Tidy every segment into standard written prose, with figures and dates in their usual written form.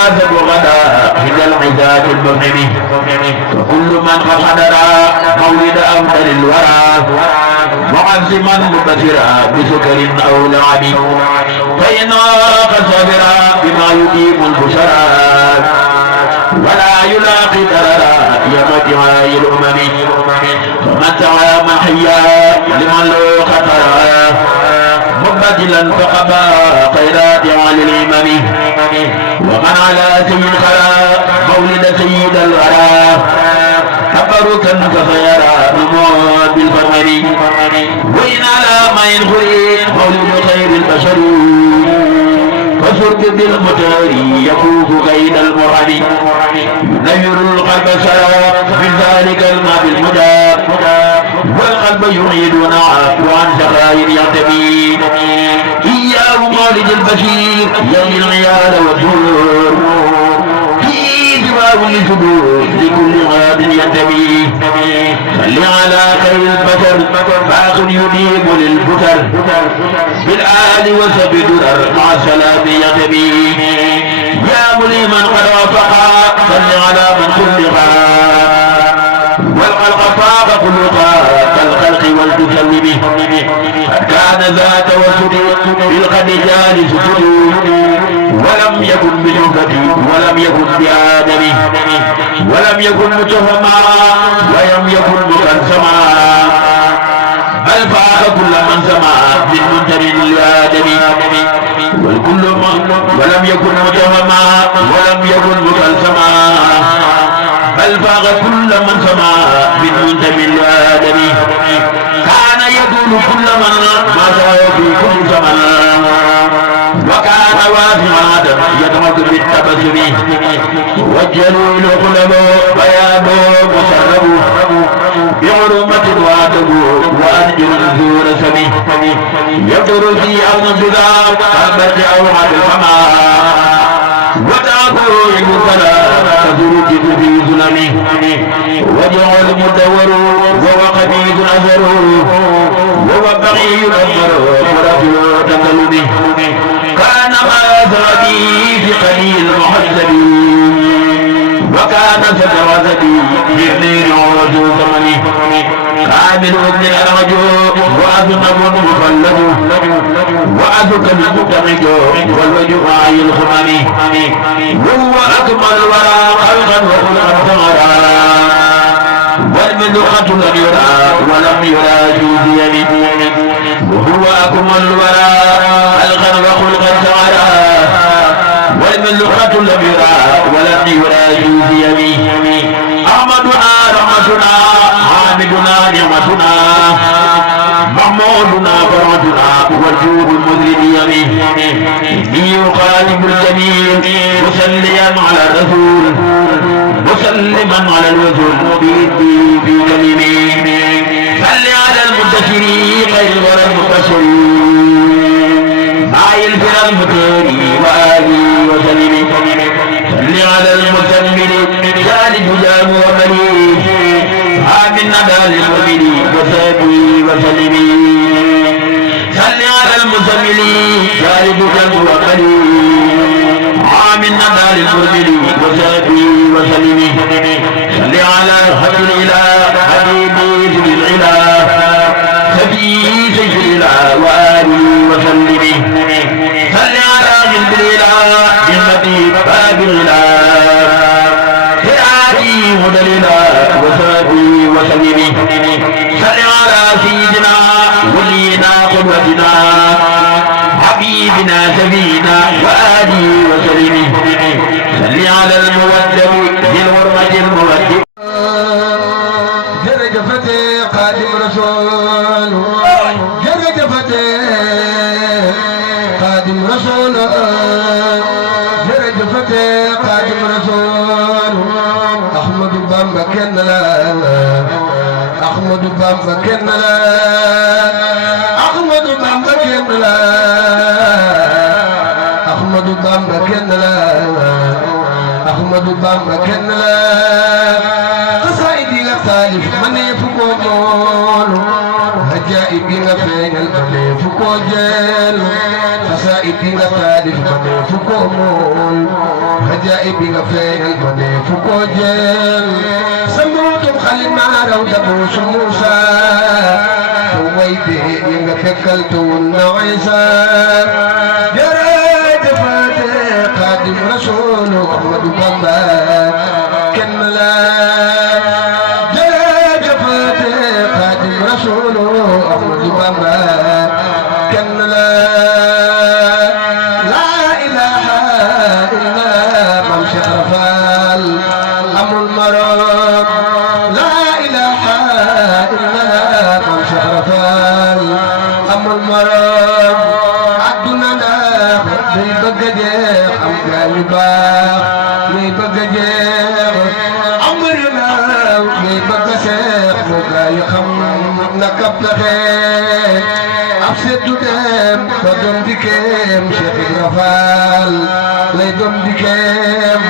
يحاسب غدا عند العزاز المفهم وكل من حضر مولد أفضل الورى معزما مبصرا بسكر أو لعب فإن قد صبر بما يديم البشرى ولا يلاقي ضررا يمتع الأمم فمن سعى محيا لمن له خطر مبدلا فقبا خيرات على الإمام ومن على سيد الخلاق مولد سيد الورى تبركا فسيرى نمو بالفرمر وإن على ما ينخري مولد خير البشر فسرد بالمتار يفوق قيد المرعب ينير القلب سرى من ذلك الماء بالمدى والقلب يعيدنا عن سخائر يعتبي إياه مولد البشير يوم العيال والدور لصدور لكل غاد ينتمي صل على خير البشر باق يديم للبشر بالآل وسب درر مع السلام ينتمي يا مليما قد وافقا صل على من خلقا والخلق فاق خلقا كالخلق والتسلم قد كان ذات وسد بالقد جالس ولم يكن بجهدي ولم يكن بآدم ولم يكن متهما ولم يكن مكنسما بل فاق كل من سما من منتر لآدم والكل ولم يكن متهما ولم يكن مكنسما بل فاق كل من سما من منتر لآدم كان يقول كل من ما سوى في كل زمن وكان واسعا عدم يدرك بالتبسم والجليل قلب بياض مسرب بعلومة وادب وأنجر ذو رسم يبدر في أرض الجذاب قلبت أوعى الفما وتأكل الكلام تدرك في ظلمه وجعل المدور وهو خبيث أثر وهو بغي أثر ورجل تكلمه كان ما ذهبي في قليل محزب وكان ستوزبي في غير عرج ثمنه كامل ابن الأرجو وأذنب مخلد وأذك المتقج والوجه عي الخمم وهو أكمل الورى خلقا وخلقا ثمرا والمدخة لم يرى ولم يرى جوز يمين وهو أكمل الورى خلقا وخلقا ثمرا والمدخة لم يرى ولم يرى جوز يمين أحمدنا رحمتنا حامدنا نعمتنا محمودنا فرجنا والجود المذرب يمين يخالف الجميل مسليا على الرسول مسلما على الوزن في كلمه صل على المنتشر خير الورى المبشر مع الفرى المتاري وآله وسلم صل على المسلم جالب جام ومليك آمن ندى للمؤمن وسابي وسلم صل على المسلم جالب جام ومليك آمن ندى للمؤمن وسابي وسلم صل على هدي الإله حبيبي ذي العلا سبي سيد الإله وآله وسلم صل على جلد الإله جنة باب الإله سعادي هدى الإله وسابي وسلم صل على سيدنا ولينا قدوتنا حبيبنا سبينا وآله وسلم صل على المودب بالغرمة المودب جرجفتي قادم رسول جرجفتي قادم رسول جرجفتي قادم رسول أحمد بامبا كنلا أحمد بامبا كنلا أحمد بامبا كنلا أحمد بامبا كنلا أحمد بامبا كنلا قصائدي لطالف من يفكون هجائبي لفين من يفكون قصائدي لطالف من يفكون ajaib nga feeñal ma ne fu ko jël sa mbootum xalil maa raw dabuusu Muusa te way dee yi nga fekkal te wun na Isa jërëjëfate Xaadim Rasuul Ahmadu Bamba kenn la jërëjëfate Xaadim Rasuul Ahmadu Bamba kenn la amul morom la ilaha illallah Maam Cheikh Rafal amul morom adduna ndax day bëgg a jeex am gaa yu baax day bëgg a jeex am yu naaw day bëgg a seex moo gaa yu xam naka pexe ab seddu dem ba doom dikkeem Cheikh Rafal lay doom dikkeem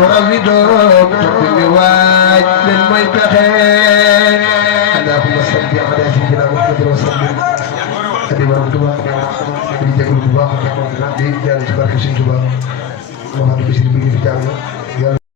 Provido toppi waaj leen mooy pexe allahumma salli ala sayyidina Muhammad wa sallim adi borom Tuuba di jégalu bu baax di jàll ci barke Sëriñ Tuuba Mouhamadou Bassirou bi ñu fi jàng